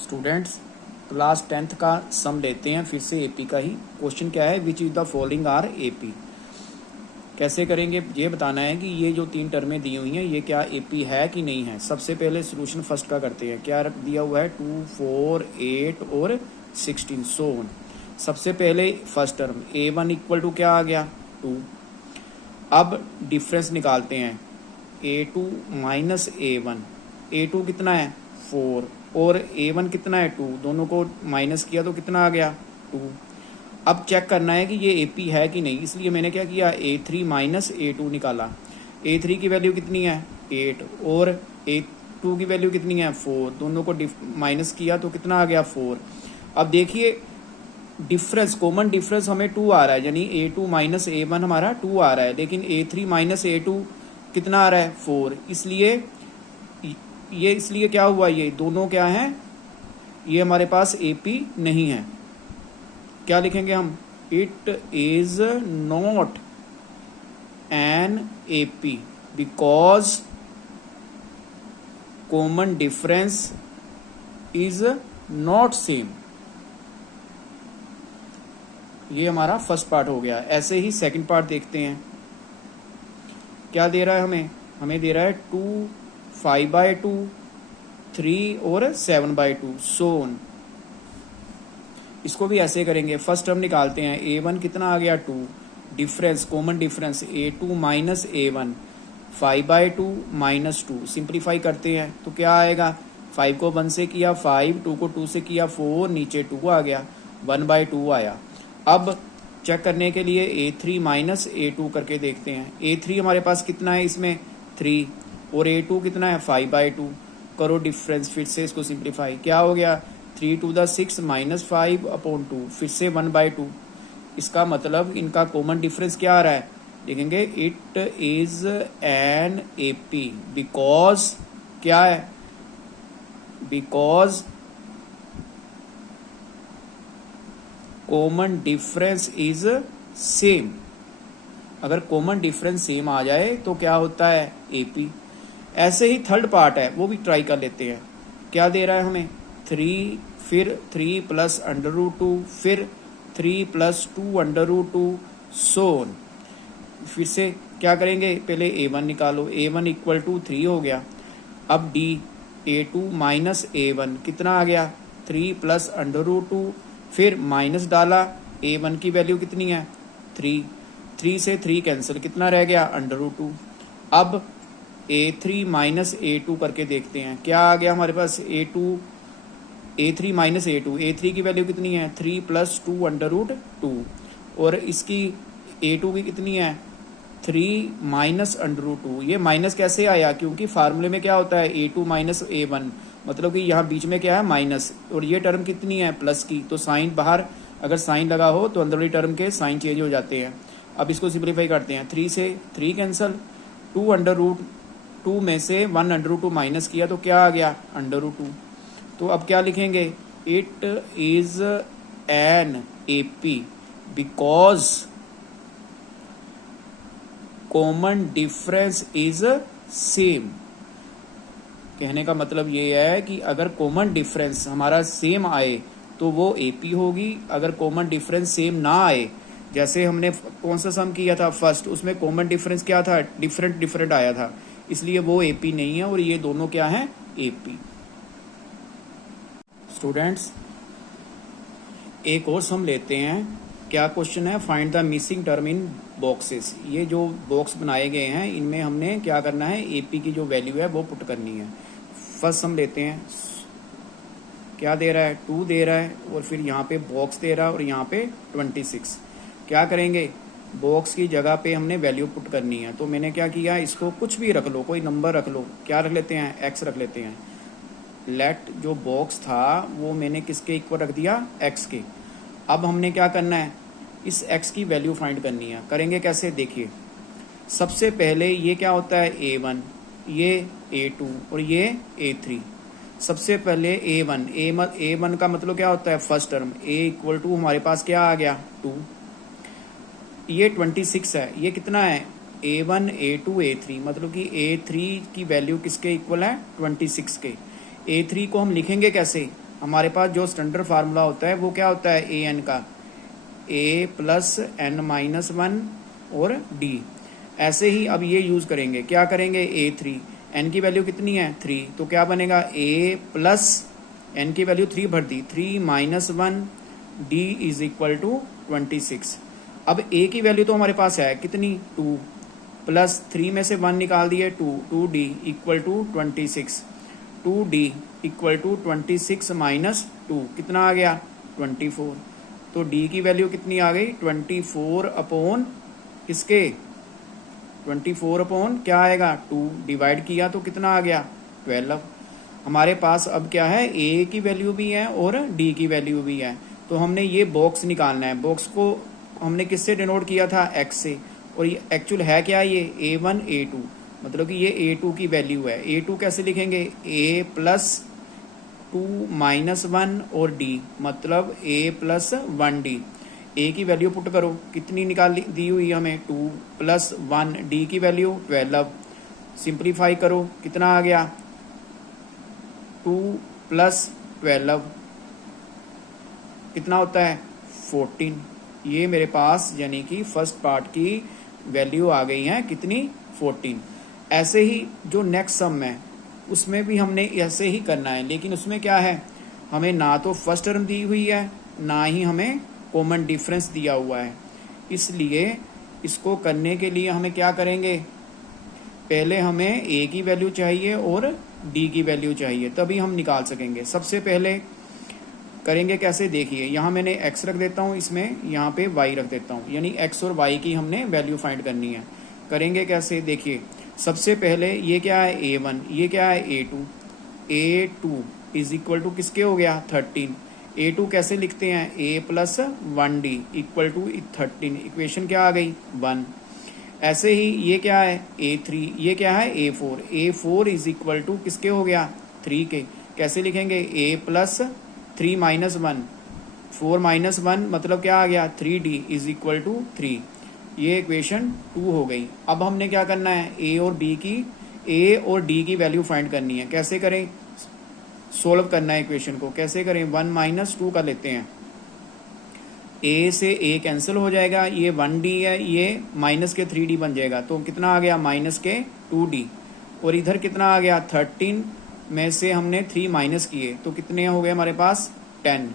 Students class 10th का सम लेते हैं फिर से एपी का ही। क्वेश्चन क्या है, which is the following are AP. कैसे करेंगे ये बताना है कि ये जो तीन टर्में दी हुई हैं ये क्या एपी है कि नहीं है। सबसे पहले सोल्यूशन फर्स्ट का करते हैं। क्या दिया हुआ है 2, 4, 8 और 16 सो ऑन। सबसे पहले first term a1 equal to क्या आ गया 2। अब डिफरेंस निकालते हैं a2 माइनस a1। a2 कितना है 4 और a1 कितना है 2, दोनों को माइनस किया तो कितना आ गया 2। अब चेक करना है कि ये AP है कि नहीं, इसलिए मैंने क्या किया a3 माइनस a2 निकाला। a3 की वैल्यू कितनी है 8 और a2 की वैल्यू कितनी है 4, दोनों को माइनस किया तो कितना आ गया 4। अब देखिए डिफरेंस, कॉमन डिफरेंस हमें 2 आ रहा है, यानी a2 माइनस a1 हमारा 2 आ रहा है, लेकिन a3 माइनस a2 कितना आ रहा है 4। इसलिए क्या हुआ, ये दोनों क्या हैं, ये हमारे पास AP नहीं है। क्या लिखेंगे हम, it is not an AP because common difference is not same. ये हमारा फर्स्ट पार्ट हो गया। ऐसे ही सेकंड पार्ट देखते हैं। क्या दे रहा है हमें दे रहा है 2, 5/2, 3 और 7/2 सो ऑन। इसको भी ऐसे करेंगे। फर्स्ट टर्म निकालते हैं, a1 कितना आ गया 2, difference common difference a2 minus a1 5/2 minus 2। Simplify करते हैं तो क्या आएगा, 5 को 1 से किया 5, 2 को 2 से किया 4, नीचे 2 आ गया, 1/2 आया। अब चेक करने के लिए a3 माइनस a2 करके देखते हैं। a3 हमारे पास कितना है, इसमें 3 और a2 कितना है 5/2। करो डिफरेंस, फिर से इसको सिंप्लीफाई, क्या हो गया 3 to the 6 माइनस 5/2, फिर से 1/2। इसका मतलब इनका कॉमन डिफरेंस क्या आ रहा है, देखेंगे it is an AP because क्या है, because common difference is same. अगर कॉमन डिफरेंस सेम आ जाए तो क्या होता है AP। ऐसे ही थर्ड पार्ट है, वो भी ट्राई कर लेते हैं। क्या दे रहा है हमें 3, फिर 3 प्लस √2, फिर 3 प्लस 2√2 सो ऑन। फिर से क्या करेंगे, पहले a1 निकालो, a1 इक्वल टू 3 हो गया। अब D a2 माइनस a1 कितना आ गया 3 प्लस √2, फिर माइनस डाला, a1 की वैल्यू कितनी है 3 से 3 कैंसिल, कितना रह गया √2। अब a3 माइनस a2 करके देखते हैं। क्या आ गया हमारे पास a3 माइनस a3 की वैल्यू कितनी है 3 प्लस 2√2 और इसकी a2 की कितनी है 3 माइनस √2। ये माइनस कैसे आया, क्योंकि फार्मूले में क्या होता है a2 माइनस a1, मतलब कि यहाँ बीच में क्या है माइनस, और ये टर्म कितनी है प्लस की, तो साइन बाहर अगर साइन लगा हो तो अंदर वाली टर्म के साइन चेंज हो जाते हैं। अब इसको सिंप्लीफाई करते हैं, 3 से 3 कैंसिल, 2 में से 1√2 माइनस किया तो क्या आ गया √2। तो अब क्या लिखेंगे, it is an AP because common difference is same. कहने का मतलब ये है कि अगर कॉमन डिफरेंस हमारा सेम आए तो वो AP होगी। अगर कॉमन डिफरेंस सेम ना आए, जैसे हमने कौन सा सम किया था फर्स्ट, उसमें कॉमन डिफरेंस क्या था, डिफरेंट आया था, इसलिए वो AP नहीं है और ये दोनों क्या हैं AP। स्टूडेंट्स एक और सम लेते हैं। क्या क्वेश्चन है, find the missing term in boxes. ये जो बॉक्स बनाए गए हैं इनमें हमने क्या करना है, AP की जो वैल्यू है वो पुट करनी है। फर्स्ट सम लेते हैं। क्या दे रहा है 2 दे रहा है और फिर यहाँ पे बॉक्स दे रहा है और यहाँ पे 26। क्या करेंगे, बॉक्स की जगह पे हमने वैल्यू पुट करनी है। तो मैंने क्या किया, इसको कुछ भी रख लो, कोई नंबर रख लो। क्या रख लेते हैं, x रख लेते हैं। लेट जो बॉक्स था वो मैंने किसके इक्वल रख दिया, x के। अब हमने क्या करना है, इस x की वैल्यू फाइंड करनी है। करेंगे कैसे, देखिए सबसे पहले ये क्या होता है a1, ये a2 और ये a3। सबसे पहले a1 का मतलब क्या होता है first term, a equal to हमारे पास क्या आ गया 2, ये 26 है, ये कितना है a1 a2 a3, मतलब कि a3 की वैल्यू किसके इक्वल है 26 के। a3 को हम लिखेंगे कैसे, हमारे पास जो स्टैंडर्ड फार्मूला होता है वो क्या होता है ए एन का, A plus N minus one और डी। ऐसे ही अब ये यूज़ करेंगे, क्या करेंगे, ए थ्री, एन की वैल्यू कितनी है 3, तो क्या बनेगा ए प्लस एन की वैल्यू 3 भर दी, 3 minus one D is equal to 26। अब ए की वैल्यू तो हमारे पास है कितनी 2, प्लस 3 में से 1 निकाल दिए 2, 2d equal to 26, 2d equal to 26 minus 2 कितना आ गया 24। तो d की वैल्यू कितनी आ गई 24 अपॉन किसके 24 अपॉन क्या आएगा 2, डिवाइड किया तो कितना आ गया 12। हमारे पास अब क्या है a की वैल्यू भी है और d की वैल्यू भी है, तो हमने ये बॉक्स निकालना है। बॉक्स को हमने किससे डिनोट किया था x से, और ये एक्चुअल है क्या ये a1 a2, मतलब कि ये a2 की वैल्यू है। a2 कैसे लिखेंगे a प्लस 2 माइनस 1 और d मतलब a प्लस 1d। a की वैल्यू पुट करो, कितनी निकाल दी हुई हमें 2 प्लस 1, d की वैल्यू 12, सिंप्लीफाई करो कितना आ गया 2 प्लस 12 कितना होता है 14। ये मेरे पास यानी कि फर्स्ट पार्ट की वैल्यू आ गई है कितनी 14। ऐसे ही जो नेक्स्ट सम है उसमें भी हमने ऐसे ही करना है, लेकिन उसमें क्या है हमें ना तो फर्स्ट टर्म दी हुई है ना ही हमें कॉमन डिफरेंस दिया हुआ है। इसलिए इसको करने के लिए हमें क्या करेंगे, पहले हमें a की वैल्यू चाहिए और d की वैल्यू चाहिए, तभी हम निकाल सकेंगे। सबसे पहले करेंगे कैसे, देखिए यहाँ मैंने x रख देता हूँ, इसमें यहाँ पे y रख देता हूँ, यानी x और y की हमने वैल्यू फाइंड करनी है। करेंगे कैसे, देखिए सबसे पहले ये क्या है a1, ये क्या है a2, a2 is equal to किसके हो गया 13। a2 कैसे लिखते हैं a plus 1d equal to 13, equation क्या आ गई 1। ऐसे ही ये क्या है a3, ये क्या है a4 इज इक्वल टू किसके हो गया 3 के, कैसे लिखेंगे a प्लस 3 माइनस 1, 4 माइनस 1 मतलब क्या आ गया 3d इज इक्वल टू 3। ये इक्वेशन 2 हो गई। अब हमने क्या करना है a और d की वैल्यू फाइंड करनी है। कैसे करें, सोल्व करना है इक्वेशन को, कैसे करें 1 माइनस 2 का लेते हैं, a से a कैंसिल हो जाएगा, ये 1d है, ये माइनस के 3d बन जाएगा, तो कितना आ गया माइनस के 2d, और इधर कितना आ गया 13 में से हमने 3 माइनस किए तो कितने हो गए हमारे पास 10।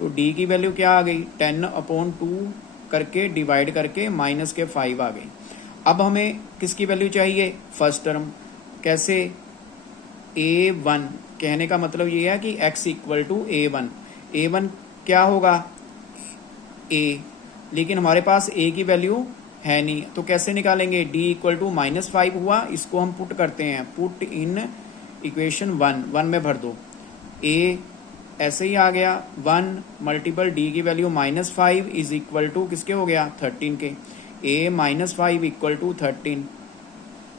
तो d की वैल्यू क्या आ गई 10 अपॉन 2 करके डिवाइड करके माइनस के 5 आ गई। अब हमें किसकी वैल्यू चाहिए फर्स्ट टर्म, कैसे a1, कहने का मतलब ये है कि x इक्वल टू a1 क्या होगा a, लेकिन हमारे पास a की वैल्यू है नहीं, तो कैसे निकालेंगे d इक्वल टू -5 हुआ, इसको हम पुट करते हैं, पुट इन इक्वेशन 1 में भर दो, a ऐसे ही आ गया 1 मल्टीपल d की वैल्यू -5 इज इक्वल टू किसके हो गया 13 के, a -5 इक्वल टू 13,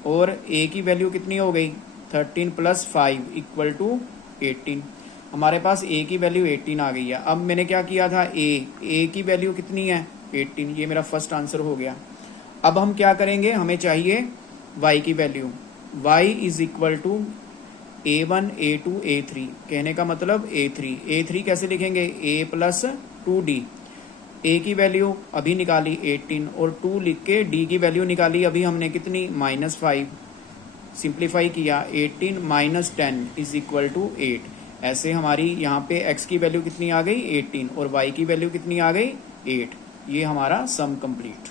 और a की वैल्यू कितनी हो गई 13 प्लस 5 इक्वल टू 18। हमारे पास a की वैल्यू 18 आ गई है। अब मैंने क्या किया था a की वैल्यू कितनी है 18, ये मेरा फर्स्ट आंसर हो गया। अब हम क्या करेंगे, हमें चाहिए y की value, y is equal to a1 a2 a3, कहने का मतलब a3 कैसे लिखेंगे a प्लस 2d, a की वैल्यू अभी निकाली 18 और 2 लिख के d की वैल्यू निकाली अभी हमने कितनी -5, सिंप्लीफाई किया 18 माइनस 10 इज इक्वल टू 8। ऐसे हमारी यहाँ पे x की वैल्यू कितनी आ गई 18 और y की वैल्यू कितनी आ गई 8। ये हमारा सम कंप्लीट।